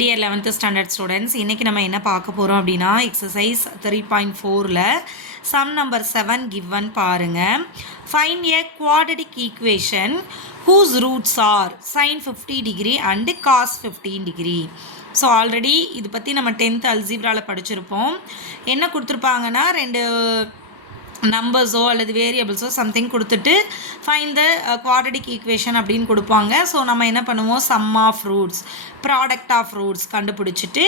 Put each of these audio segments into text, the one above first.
Dear 11th standard students, இன்றைக்கி நம்ம என்ன பார்க்க போகிறோம் அப்படின்னா எக்ஸசைஸ் 3.4ல் சம் நம்பர் 7 கிவன் பாருங்கள். Find a quadratic equation whose roots are sin 50 degree and cos 15 degree. So already இது பற்றி நம்ம 10th அல்ஜிப்ராவில் படிச்சிருப்போம். என்ன கொடுத்துருப்பாங்கன்னா ரெண்டு நம்பர்ஸோ அல்லது வேரியபிள்ஸோ சம்திங் கொடுத்துட்டு ஃபைண்ட் த குவாட்ரடிக் ஈக்குவேஷன் அப்படின்னு கொடுப்பாங்க. ஸோ நம்ம என்ன பண்ணுவோம், sum of roots, product of roots கண்டுபிடிச்சிட்டு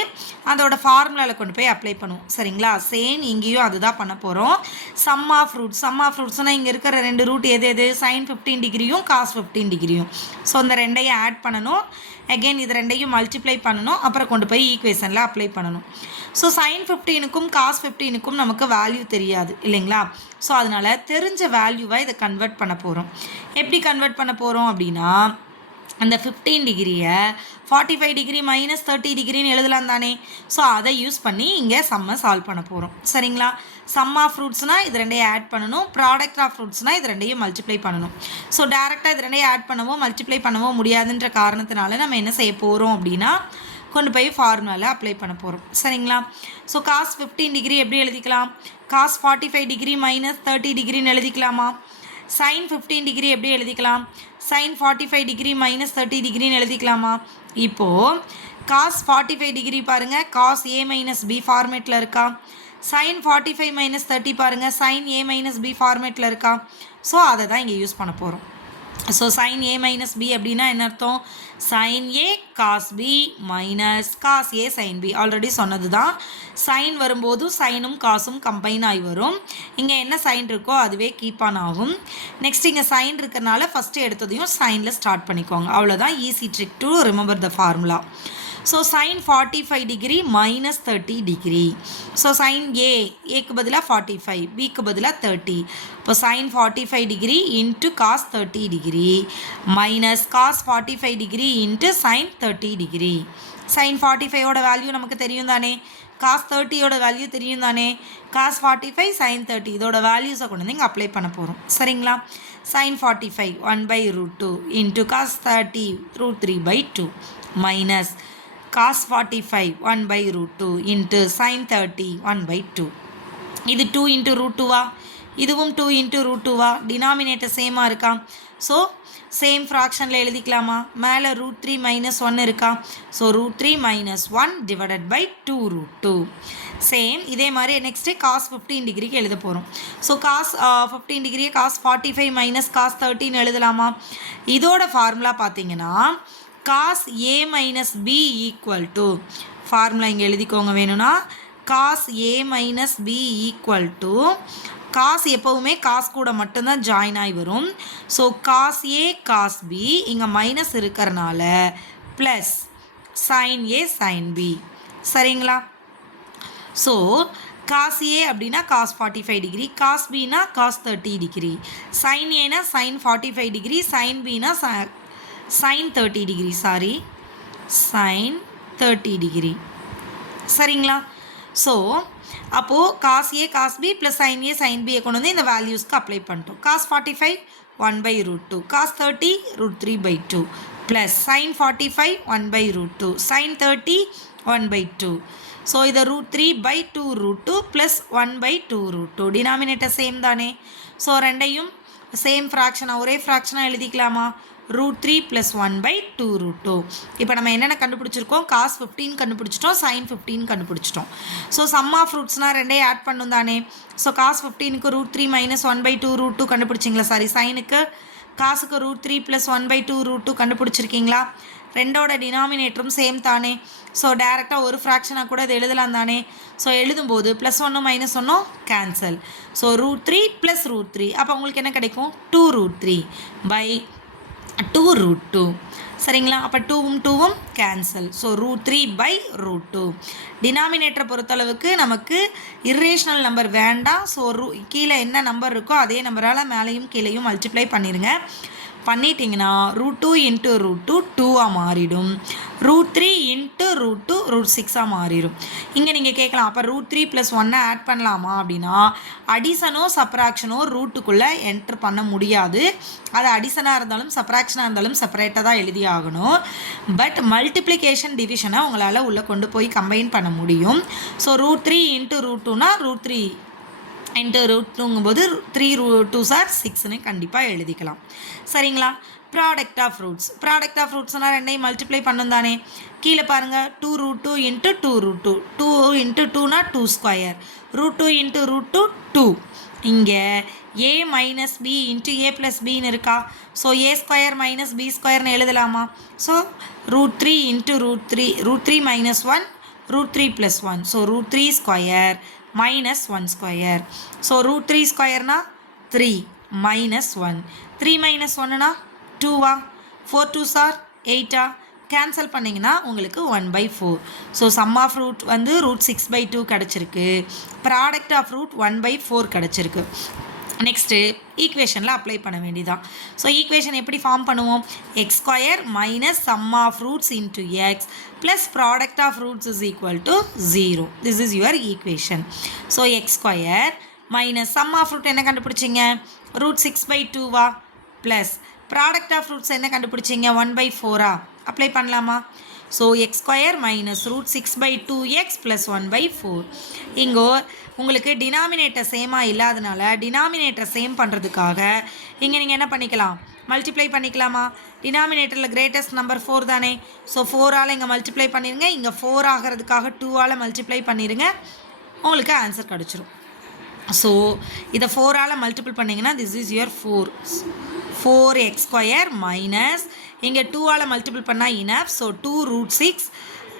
அதோட ஃபார்முலாவில் கொண்டு போய் அப்ளை பண்ணுவோம். சரிங்களா? சேம் இங்கேயும் அதுதான் பண்ண போகிறோம். சம் ஆஃப் ரூட்ஸ்னால் இங்கே இருக்கிற ரெண்டு ரூட் எது sin 15 டிகிரியும் cos 15 டிகிரியும். ஸோ இந்த ரெண்டையும் ஆட் பண்ணணும். அகெயின் இது ரெண்டையும் மல்டிப்ளை பண்ணணும். அப்புறம் கொண்டு போய் ஈக்குவேஷனில் அப்ளை பண்ணணும். ஸோ sin 15க்கும் cos 15க்கும் நமக்கு வேல்யூ தெரியாது இல்லைங்களா? ஸோ அதனால் தெரிஞ்ச வேல்யூவை இதை கன்வெர்ட் பண்ண போகிறோம். எப்படி கன்வெர்ட் பண்ண போகிறோம் அப்படின்னா, அந்த 15 டிகிரியை 45 டிகிரி மைனஸ் 30 டிகிரின்னு எழுதலாம் தானே. ஸோ அதை யூஸ் பண்ணி இங்கே சம்மை சால்வ் பண்ண போகிறோம். சரிங்களா? சம் ஆஃப் ரூட்ஸ்னால் இது ரெண்டையும் ஆட் பண்ணணும். ப்ராடக்ட் ஆஃப் ரூட்ஸ்னால் இது ரெண்டையும் மல்டிப்ளை பண்ணணும். ஸோ டேரெக்டாக இது ரெண்டையும் ஆட் பண்ணவோ மல்டிப்ளை பண்ணவோ முடியாதுன்ற காரணத்தினால நம்ம என்ன செய்ய போகிறோம் அப்படின்னா, கொண்டு போய் ஃபார்முலாவில் அப்ளை பண்ண போகிறோம். சரிங்களா? ஸோ cos 15 டிகிரி எப்படி எழுதிக்கலாம்? cos 45 degree minus 30 டிகிரின்னு எழுதிக்கலாமா? sin 15 degree எப்படி எழுதிக்கலாம்? sin 45 degree minus 30 டிகிரின்னு எழுதிக்கலாமா? இப்போது cos 45 டிகிரி பாருங்கள், cos a மைனஸ் b ஃபார்மேட்டில் இருக்கா? sin 45 மைனஸ் 30 பாருங்கள், sin a மைனஸ் b ஃபார்மேட்டில் இருக்கா? ஸோ அதை தான் இங்கே யூஸ் பண்ண போகிறோம். So sin a minus b அப்படின்னா என்ன அர்த்தம்? sin a cos b minus cos a sin b. Already சொன்னது தான். சைன் வரும்போது சைனும் காசும் கம்பைன் ஆகி வரும். இங்கே என்ன சைன் இருக்கோ அதுவே கீப் ஆன் ஆகும். நெக்ஸ்ட் இங்கே சைன் இருக்கிறனால ஃபஸ்ட்டு எடுத்ததையும் சைனில் ஸ்டார்ட் பண்ணிக்கோங்க. அவ்வளோதான், easy trick to remember the formula. So sin 45 degree minus 30 degree. So sin ஏக்கு பதிலாக 45, பிக்கு பதிலாக 30. இப்போ sin 45 degree into cos 30 degree minus cos 45 degree into sin 30 degree. sin 45ஓட வேல்யூ நமக்கு தெரியும் தானே, cos 30ஓட வேல்யூ தெரியும் தானே. cos 45 sin 30 இதோட வேல்யூஸை கொண்டு வந்து இங்கே அப்ளை பண்ண போகிறோம். சரிங்களா? sin 45 1/√2 into cos 30 √3/2 minus cos 45 1/√2 into sin 30 1/2. இது 2 இன்ட்டு √2வா? இதுவும் 2 இன்ட்டு √2வா? டினாமினேட்டர் சேமாக இருக்கா? ஸோ சேம் ஃப்ராக்ஷனில் எழுதிக்கலாமா? மேலே √3 மைனஸ் 1 இருக்கா? So √3 minus 1 divided by 2√2. Same இதே மாதிரி நெக்ஸ்ட்டு cos 15 டிகிரிக்கு எழுத போகிறோம். ஸோ cos 15 டிகிரியை cos 45 மைனஸ் cos 30ன்னு எழுதலாமா? இதோட ஃபார்முலா பார்த்தீங்கன்னா cos a minus b equal to, formula இங்கே எழுதிக்கோங்க வேணும்னா, cos a minus b equal to, cos எப்போவுமே cos கூட மட்டும்தான் ஜாயின் ஆகி வரும். So cos a cos b இங்கே மைனஸ் இருக்கிறனால plus sin a sin b. சரிங்களா? ஸோ cos a அப்படின்னா cos 45 degree, cos bனா cos 30 degree, sin aனா sin 45 degree, sin bனா sin 30 degree, sin 30 degree. சரிங்களா? ஸோ அப்போது cos a cos b plus sin a sin b கொண்டு வந்து இந்த வேல்யூஸ்க்கு apply பண்ணிட்டோம். cos 45 1/√2, cos 30 √3/2 plus sin 45 1/√2, sin 30 1/2. So இதை √3/2√2 plus 1/2√2. Denominator same தானே. So ரெண்டையும் same ஃப்ராக்ஷனாக ஒரே ஃப்ராக்ஷனாக எழுதிக்கலாமா? √3 ப்ளஸ் 1/2√2. இப்போ நம்ம என்னென்ன கண்டுபிடிச்சிருக்கோம்? cos 15 கண்டுபிடிச்சிட்டோம், sin 15 கண்டுபிடிச்சிட்டோம். ஸோ சம் ஆஃப் ரூட்ஸ்னால் ரெண்டையும் ஆட் பண்ணும் தானே. So cos 15க்கு √3 minus 1/2√2 கண்டுபிடிச்சிங்களா? சைனுக்கு காசுக்கு √3 ப்ளஸ் 1/2√2 கண்டுபிடிச்சிருக்கீங்களா? ரெண்டோட டினாமினேட்டரும் சேம் தானே. ஸோ டேரெக்டாக ஒரு ஃப்ராக்ஷனாக கூட இது எழுதலாம் தானே. ஸோ எழுதும்போது plus 1 minus 1 cancel. So √3 plus √3 அப்போ உங்களுக்கு என்ன கிடைக்கும்? 2√3/2√2. சரிங்களா? அப்போ 2வும் 2வும் கேன்சல். ஸோ √3/√2. டினாமினேட்டரை பொறுத்தளவுக்கு நமக்கு இர்ரேஷனல் நம்பர் வேண்டாம். ஸோ கீழே என்ன நம்பர் இருக்கோ அதே நம்பரால் மேலேயும் கீழேயும் மல்டிப்ளை பண்ணிடுங்க. பண்ணிட்டீங்கன்னா √2 இன்ட்டு √2 2ஆக மாறிடும். √3 இன்ட்டு ரூட் டூ ரூட் சிக்ஸாக மாறிடும். இங்கே நீங்கள் கேட்கலாம், அப்போ ரூட் 3 + 1 ஆட் பண்ணலாமா அப்படின்னா, அடிஷனோ சப்ராக்ஷனோ ரூட்டுக்குள்ளே என்ட்ரு பண்ண முடியாது. அது அடிஷனாக இருந்தாலும் சப்ராக்ஷனாக இருந்தாலும் செப்பரேட்டாக தான் எழுதி ஆகணும். பட் மல்டிப்ளிகேஷன் டிவிஷனை உங்களால் உள்ளே கொண்டு போய் கம்பைன் பண்ண முடியும். ஸோ ரூட் 3 × ரூட் 2னா ரூட் 3 × ரூட் 2ங்கும்போது 3 ரூட் 2s are 6ன்னு கண்டிப்பாக எழுதிக்கலாம். சரிங்களா? Product of roots. Product of ரூட்ஸ்னால் ரெண்டையும் மல்டிப்ளை பண்ணும் தானே. கீழே பாருங்கள், 2 ரூட் 2 × 2 ரூட் 2, 2 × 2னா 2 ஸ்கொயர், ரூட் 2 × ரூட் 2 2. இங்கே a - b × a + bன்னு இருக்கா. ஸோ a ஸ்கொயர் - b ஸ்கொயர்னு எழுதலாமா? So root 3 × root 3, root 3 - 1 root 3 + 1. So root 3 square -1 square. So root 3 ஸ்கொயர்னா 3 -1, 3 - 1னா 2வா, 4 2s are 8ஆ, கேன்சல் பண்ணிங்கன்னா உங்களுக்கு 1/4. ஸோ சம் ஆஃப் ரூட் வந்து ரூட் 6/2 கிடச்சிருக்கு. ப்ராடக்ட் ஆஃப் ரூட் 1/4 கிடச்சிருக்கு. நெக்ஸ்ட்டு ஈக்குவேஷனில் அப்ளை பண்ண வேண்டியதான். ஸோ ஈக்குவேஷன் எப்படி ஃபார்ம் பண்ணுவோம்? X square minus sum of roots into x plus product of roots is equal to 0. This is your equation. So x square minus sum of root என்ன கண்டுபிடிச்சிங்க? Root 6/2வா, plus product of roots என்ன கண்டுபிடிச்சிங்க? 1/4ஆ. Apply பண்ணலாமா? So x square minus root 6/2x plus 1/4. இங்கோ உங்களுக்கு denominator சேமாக இல்லாதனால டினாமினேட்டர் சேம் பண்ணுறதுக்காக இங்கே நீங்கள் என்ன பண்ணிக்கலாம்? மல்டிப்ளை பண்ணிக்கலாமா? டினாமினேட்டரில் கிரேட்டஸ்ட் நம்பர் 4 தானே. ஸோ 4ஆல் இங்கே மல்டிப்ளை பண்ணிடுங்க. இங்கே 4 ஆகிறதுக்காக 2ஆல் மல்டிப்ளை பண்ணிடுங்க. உங்களுக்கு ஆன்சர் கிடச்சிரும். ஸோ இதை 4ஆல் மல்டிபிள் பண்ணிங்கன்னா this is your 4x square minus இங்கே 2ஆல் மல்டிபிள் பண்ணால் enough. So 2 root 6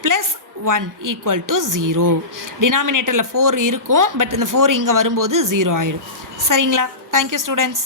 plus 1 equal to 0. டினாமினேட்டரில் 4 இருக்கும், பட் இந்த 4 இங்கே வரும்போது 0 ஆகிடும். சரிங்களா? Thank you students.